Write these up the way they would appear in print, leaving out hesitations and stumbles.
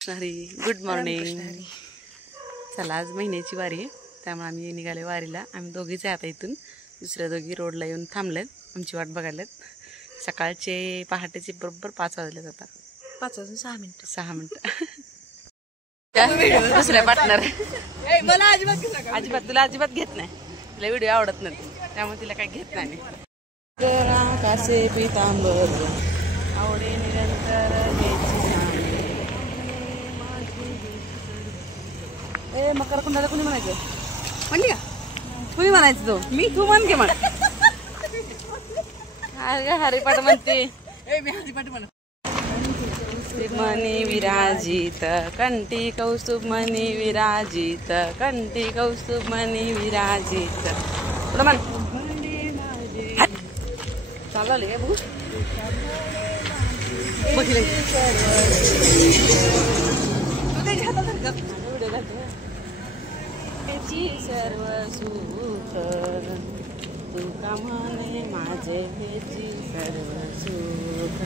Good morning. चला आज महिन्याची वारी आहे त्यामुळे आम्ही निघाले वारीला. आम्ही दोघीच आहे आता इथून. दुसऱ्या दोघी रोडला येऊन थांबलेत आमची वाट बघायलेत. सकाळचे पहाटेचे बरोबर 5 वाजले आता. 5 वाजून 6 मिनिटं. 6 मिनिटं. दुसऱ्या पार्टनर मला अजिबात तुला अजिबात घेत नाही. तिला व्हिडिओ आवडत नाही त्यामुळे तिला काही घेत नाही. कासे पितांबर आवडे निरंतर ए मकर कुंडाला कुणी म्हणायचं म्हणली का? कुणी म्हणायचं तो मी तू म्हण घे म्हण. हरिपाठ म्हणते मी हरिपाठ म्हण. मनी विराजित कंठी कौस्तुभ मनी विराजित कंठी कौस्तुभ मनी विराजित पुढं म्हण. चालले काय बघू बघितलं सर्व सुख तुका म्हणे माझे भेची सर्व सुख.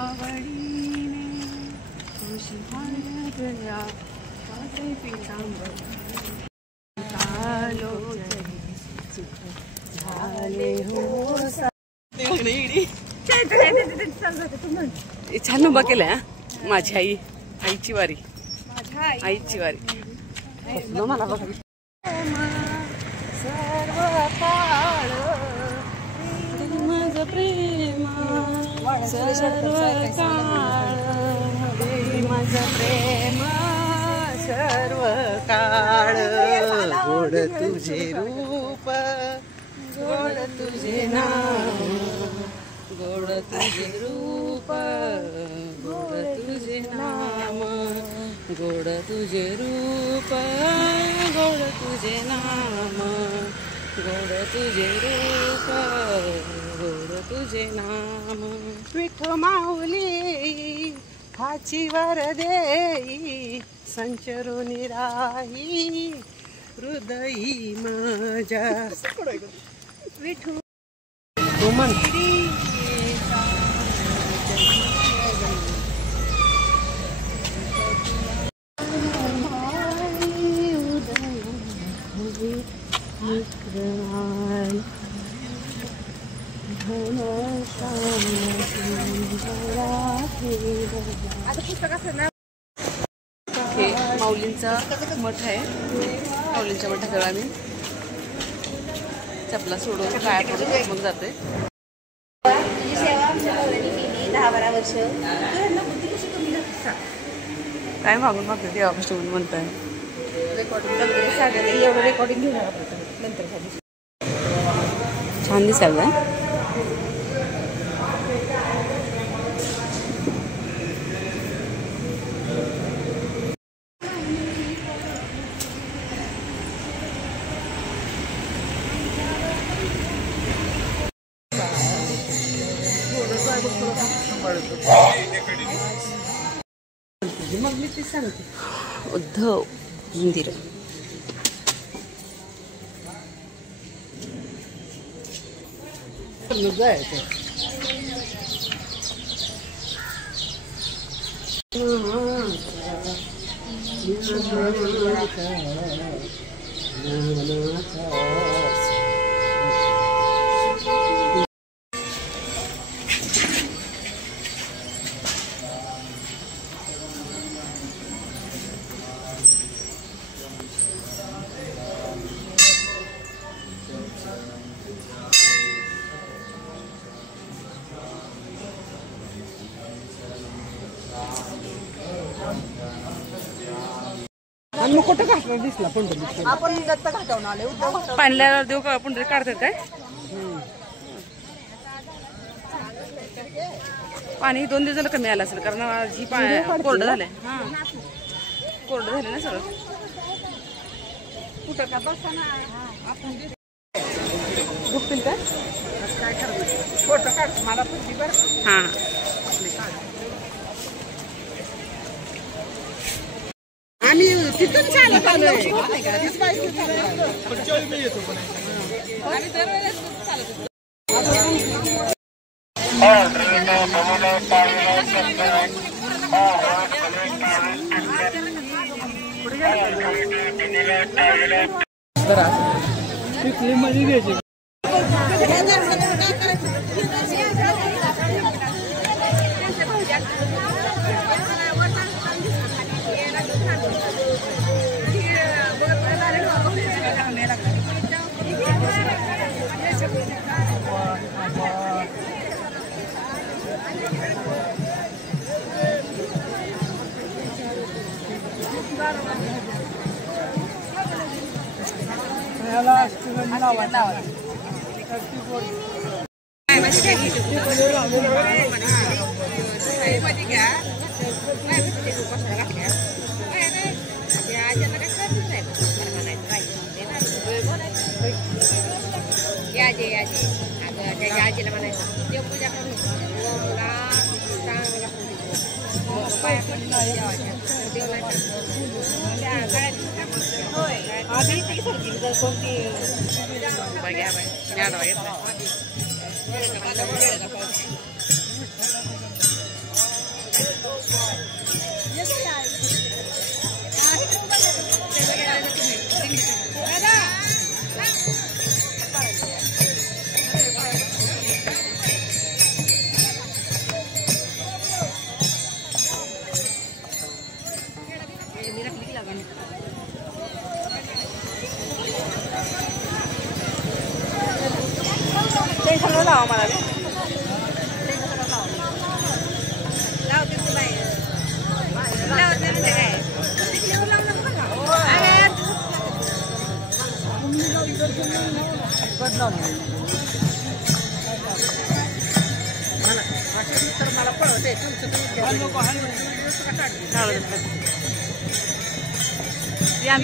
आवडीने खुशी गया कासे पितांबर झाले हो. छान उभा केलाय माझी आई. आईची वारी आईची वारी मला बघ. सर्व काळ माझं प्रेम सर्व काळ माझं प्रेम सर्व काळ. गोड तुझे रूप गोड तुझे नाम गोड तुझे रूप गोड तुझे नाम गोड तुझे रूप गोड तुझे नाम गोड तुझे रूप गोड तुझे नाम. विठो माऊली हाची वरदेई संचरोनी राही हृदयी माझ्या विठू हे माऊलींचा मठ आहे. माऊलींच्या मठाजवळ आम्ही चपला सोडून काय पडून मग जातोय. 10-12 वर्ष काय मागून मागते देवापाशी म्हणून म्हणताय. रेकॉर्डिंग एवढं रेकॉर्डिंग घेणार आपण नंतर. छान दिसायला मग मी ते सांगते. उद्धव मंदिर कुठं घाटला दिसला पंढरपूर. आपण दत्त घाटावून आले. पाण्याला देऊ का पंढरी काढतात काय पाणी 2 दिवसाला कमी आलं असेल कारण ही कोरडं झालंय. हा कोरडं झालं ना सगळं. कुठं का बसताना दुखतील का काय करायचं फोटो काढ मला पण बरं. हा आम्ही तिथून चालत आलोय.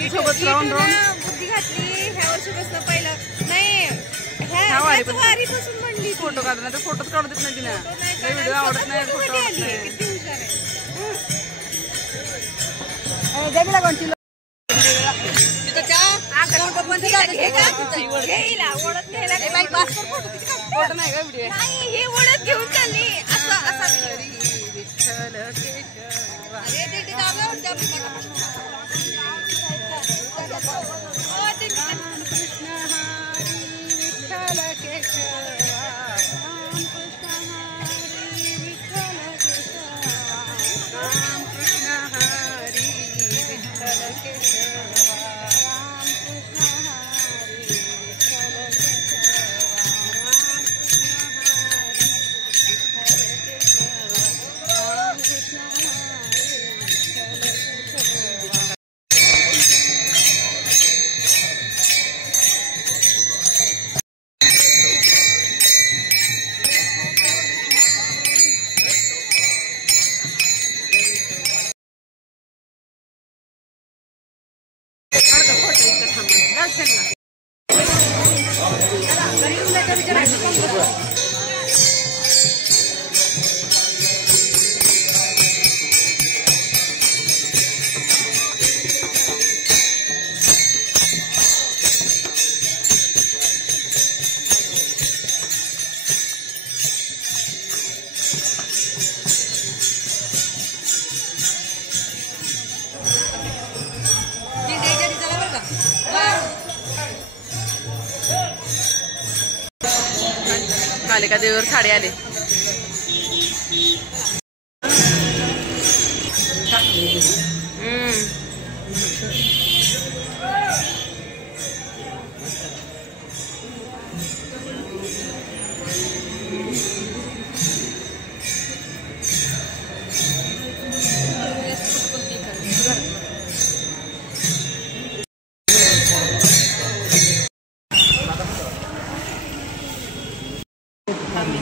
सोबत राऊंड बुद्धी घातली ह्या वर्षीपासून पहिलं नाही ह्या वारीपासून म्हणली फोटो काढ नाही तर फोटोच काढू देत नाही तिला व्हिडिओ आवडत नाही फोटो आवडत नाही किती हुशार फोटो नाही का व्हिडिओ हे ओढत घेऊन चालली कालिका देवीवर साडी आली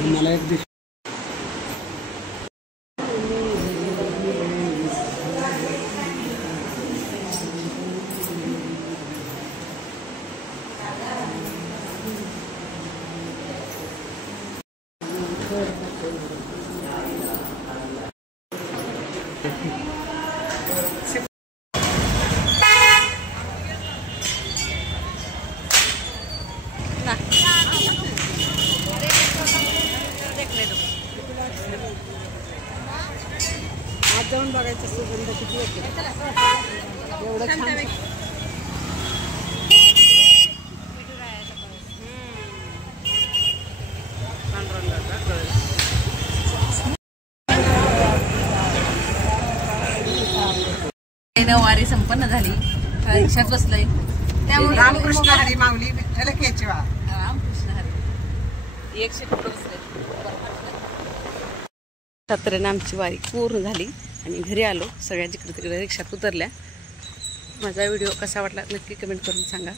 मला एक दिवस ना आज जाऊन बघायचं सुगंध किती येते एवढं छान वारी संपन्न झाली. रिक्षात बसलोय त्यामुळे रामकृष्ण हरी माऊली विठ्ठल केचवा. रामकृष्ण हरी 100 फुट बसले. छत्रेने आमची वारी पूर्ण झाली आणि घरी आलो. सगळ्या जिकडे तिकडे रिक्षात उतरल्या. माझा व्हिडिओ कसा वाटला नक्की कमेंट करून सांगा.